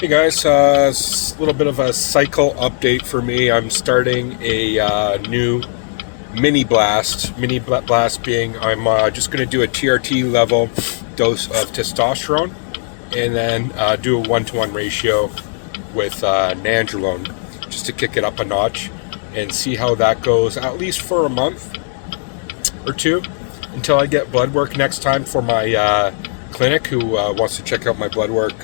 Hey guys, a little bit of a cycle update for me. I'm starting a new mini blast. Blast being I'm just going to do a TRT level dose of testosterone and then do a 1-to-1 ratio with nandrolone just to kick it up a notch and see how that goes at least for a month or two until I get blood work next time for my clinic who wants to check out my blood work.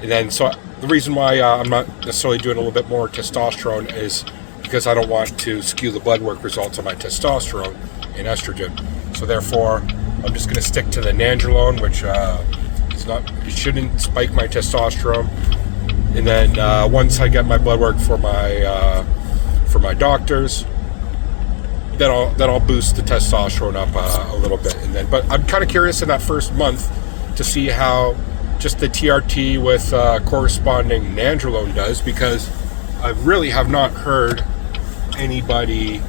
And then, so the reason why I'm not necessarily doing a little bit more testosterone is because I don't want to skew the blood work results of my testosterone and estrogen. So therefore, I'm just going to stick to the nandrolone, which it shouldn't spike my testosterone. And then once I get my blood work for my doctors, then I'll boost the testosterone up a little bit. And then, but I'm kind of curious in that first month to see how just the TRT with corresponding nandrolone does, because I really have not heard anybody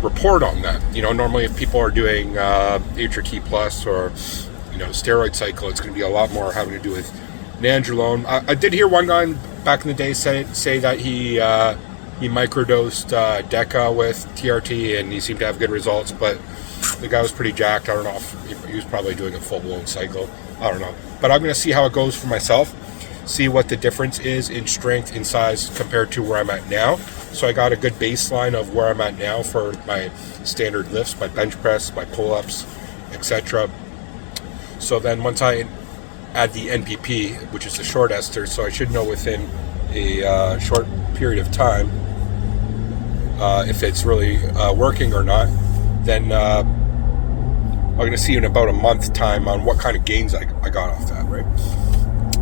report on that. Normally if people are doing HRT plus or steroid cycle, it's going to be a lot more having to do with nandrolone. I did hear one guy back in the day say that he microdosed Deca with TRT and he seemed to have good results, but the guy was pretty jacked. I don't know if he was probably doing a full-blown cycle. I don't know. But I'm going to see how it goes for myself, see what the difference is in strength and size compared to where I'm at now. So I got a good baseline of where I'm at now for my standard lifts, my bench press, my pull-ups, etc. So then once I add the NPP, which is the short ester, so I should know within a short period of time if it's really working or not. Then I'm going to see in about a month time on what kind of gains I got off that, right?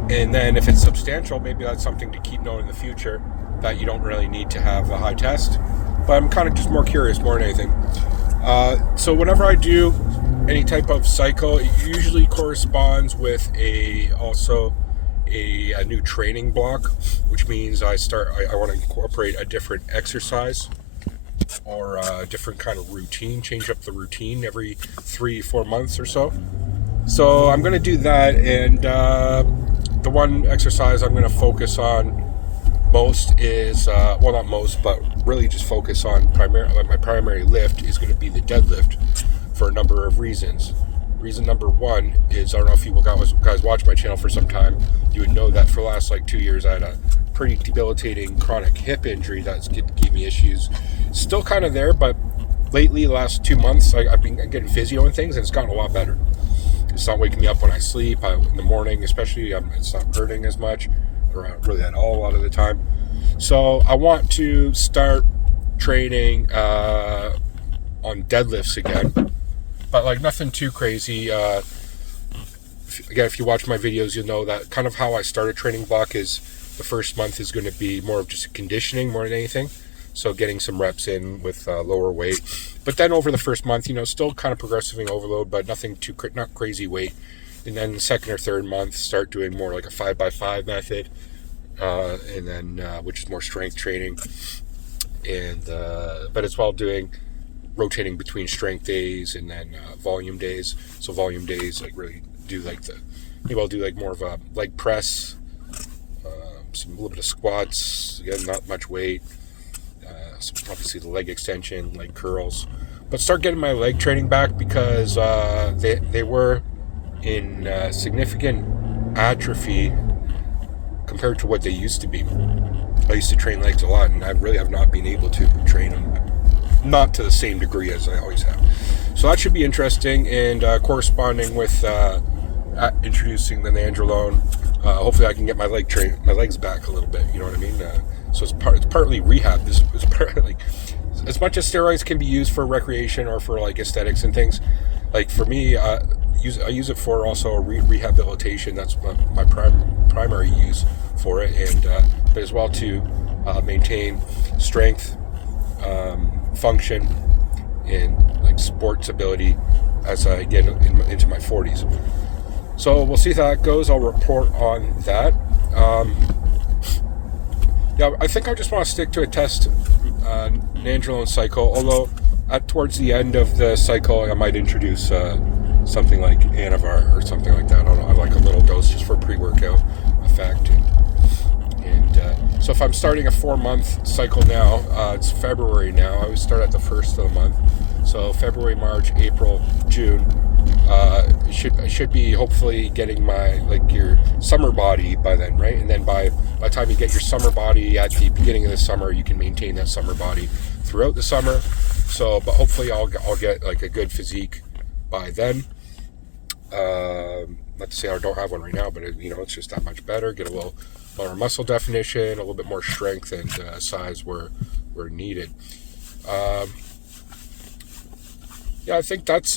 And then if it's substantial, maybe that's something to keep knowing in the future, that you don't really need to have a high test. But I'm kind of just more curious more than anything. So whenever I do any type of cycle, it usually corresponds with also a new training block, which means I want to incorporate a different exercise or a different kind of routine, change up the routine every 3-4 months or so. So I'm going to do that, and the one exercise I'm going to focus on most is, well, not most, but really just focus on my primary lift is going to be the deadlift for a number of reasons. Reason number one is, I don't know if you guys watch my channel for some time, you would know that for the last 2 years I had a pretty debilitating chronic hip injury that's gave me issues. Still kind of there, but lately, the last 2 months, I've been getting physio and things, and it's gotten a lot better. It's not waking me up when I sleep. In the morning, especially, it's not hurting as much, or really at all a lot of the time. So I want to start training on deadlifts again, but nothing too crazy. Again, if you watch my videos, you'll know that kind of how I started training block is the first month is going to be more of just conditioning more than anything. So getting some reps in with lower weight. But then over the first month, still kind of progressing overload, but not crazy weight. And then the second or third month, start doing more like a 5x5 method, and then which is more strength training. And but as well doing rotating between strength days and then volume days. So volume days, really do maybe I'll do more of a leg press, a little bit of squats, again, not much weight, obviously the leg extension, leg curls, but start getting my leg training back because they were in significant atrophy compared to what they used to be. I used to train legs a lot, and I really have not been able to train them, not to the same degree as I always have. So that should be interesting, and corresponding with introducing the nandrolone, hopefully I can get my legs back a little bit. You know what I mean? So it's partly rehab. It's partly, as much as steroids can be used for recreation or for aesthetics and things. For me, I use it for also rehabilitation. That's my primary use for it, and but as well to maintain strength, function, and sports ability as I get into my 40s. So we'll see how that goes. I'll report on that. Yeah, I think I just want to stick to a test nandrolone cycle, although towards the end of the cycle I might introduce something like Anavar or something like that. I don't know, I like a little dose just for pre-workout effect. So if I'm starting a 4-month cycle now, it's February now. I always start at the first of the month. So February, March, April, June. I should be hopefully getting my your summer body by then, right? And then by the time you get your summer body at the beginning of the summer, you can maintain that summer body throughout the summer. So, but hopefully I'll get like a good physique by then. Not to say I don't have one right now, but it's just that much better. Get a little more muscle definition, a little bit more strength and size where needed. Yeah, I think that's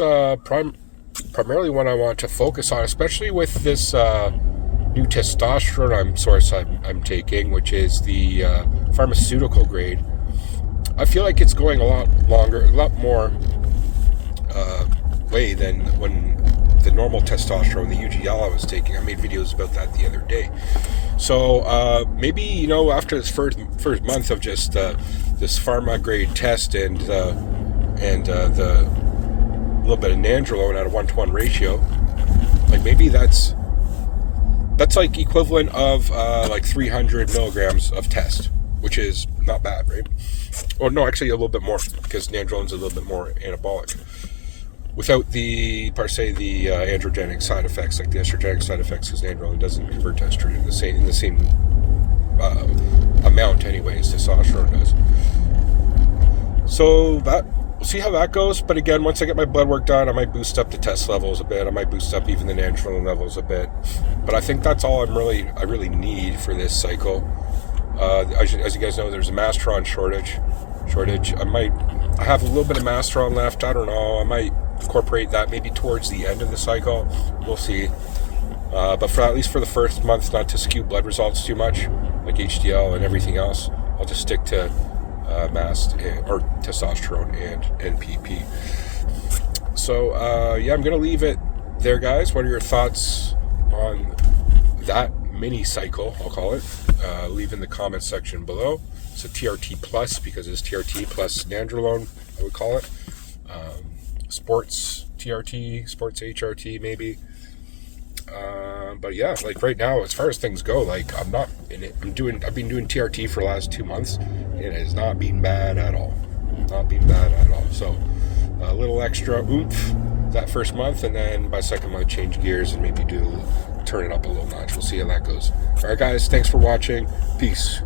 primarily what I want to focus on, especially with this new testosterone I'm taking, which is the pharmaceutical grade. I feel like it's going a lot more way than when the normal testosterone, the UGL I was taking. I made videos about that the other day. So maybe after this first month of just this pharma grade test and the little bit of nandrolone at a 1-to-1 ratio, like maybe that's like equivalent of like 300 milligrams of test, which is not bad, right? Or no, actually a little bit more, because nandrolone's a little bit more anabolic without the androgenic side effects, like the estrogenic side effects, because nandrolone doesn't convert to estrogen in the same amount anyways testosterone does. So that we'll see how that goes. But again, once I get my blood work done, I might boost up the test levels a bit. I might boost up even the nandrolone levels a bit. But I think that's all I really need for this cycle. As you guys know, there's a Masteron shortage. I have a little bit of Masteron left. I don't know. I might incorporate that maybe towards the end of the cycle. We'll see. But at least for the first month, not to skew blood results too much, like HDL and everything else, I'll just stick to mast or testosterone and NPP. So I'm gonna leave it there, guys. What are your thoughts on that mini cycle, I'll call it? Leave in the comments section below. It's a TRT plus, because it's TRT plus nandrolone, I would call it. Sports TRT, sports HRT maybe. But yeah, like right now, as far as things go, like I'm not in it. I've been doing TRT for the last 2 months. It has not been bad at all. So a little extra oomph that first month, and then by second month change gears and maybe turn it up a little notch. We'll see how that goes. All right, guys, thanks for watching. Peace.